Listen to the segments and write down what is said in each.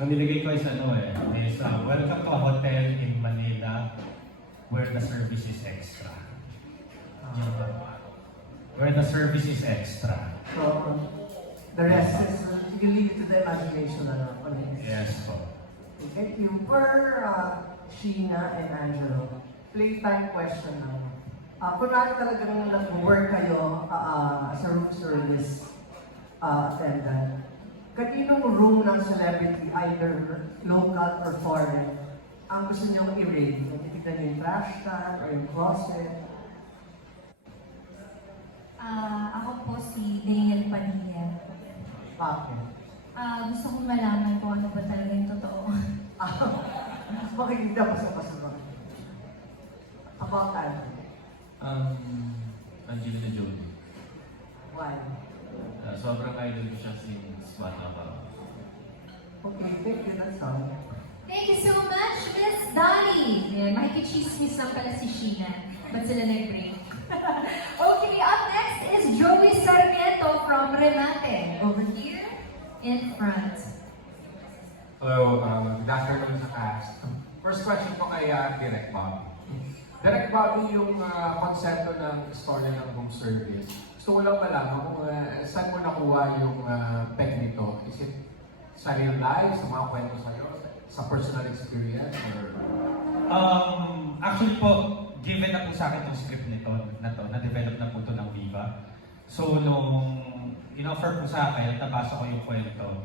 Ang nilagay ko is welcome to a hotel in Manila where the service is extra. Where the service is extra. So, the rest is, you leave it to the imagination na lang. Yes po. Thank you. For Sheena and Angelo, playtime question lang. Kunwari talagang nag-work kayo as a room service attendant, kaninong room ng celebrity, either local or foreign, ang gusto niyong i-rate? Titignan niyo yung trash can or yung closet? Ako po si Daniel Padilla. Bakit? Gusto kong malaman kung ano ba talaga yung totoo. Makikita mo sa pasabak. About Angelo. Angelina Jolie. Why? Sobrang idol ko siya since bata pa. Okay, thank you. That's all. Thank you so much, Miss Donnie! Yeah, makikichismis lang pala si Sheena. Ba't sila nag-break? Okay, up next is Joey Sarmiento from Remate. Over here in front. Hello, good afternoon sa cast. First question po kay Direk Bob. Direk Bobby, yung konsepto ng istorya ng home service. Gusto ko lang malaman kung saan mo nakuha yung peg nito. Is it sa real life, sa mga kwento sa'yo, sa personal experience, or... Actually po, given na po sa akin itong script na-develop na po ito ng Viva. So, nung in-offer po sa akin, nabasa ko yung kwento,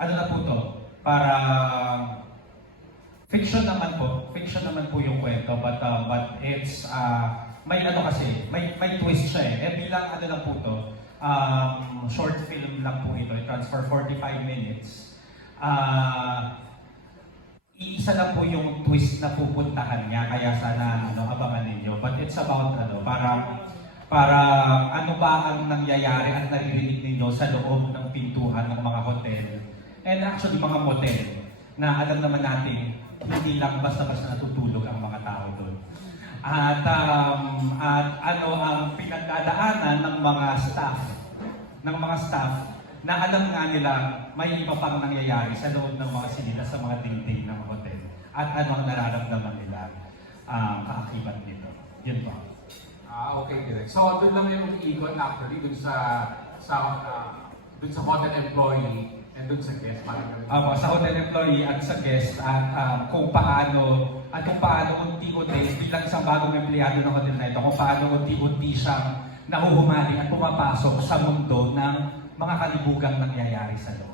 ano na po ito? Para fiction naman po yung kwento, but it's, may twist siya eh. Bilang ano lang po ito, short film lang po ito, it runs for 45 minutes. Iisa lang po yung twist na pupuntahan niya, kaya sana abangan ninyo. But it's about para ano ba ang nangyayari at naririnig ninyo sa loob ng pintuan ng mga hotel and actually mga motel na alam naman natin hindi lang basta-basta natutulog ang mga tao doon. At ano ang pinagdadaanan ng mga staff na alam nga nila may iba pang nangyayari sa loob ng mga sinila sa mga dingding ng hotel at ano ang nararamdaman nila kaakibat nito. Yun ba? Okay, Direk. So, doon lang yung ikot actually, doon sa hotel employee and doon sa guest. Sa hotel employee at sa guest at kung paano unti-unti bilang isang bagong empleyado ng hotel na ito, kung paano unti-unti siyang nahuhumali at pumapasok sa mundo ng mga kalibugang nangyayari sa loob.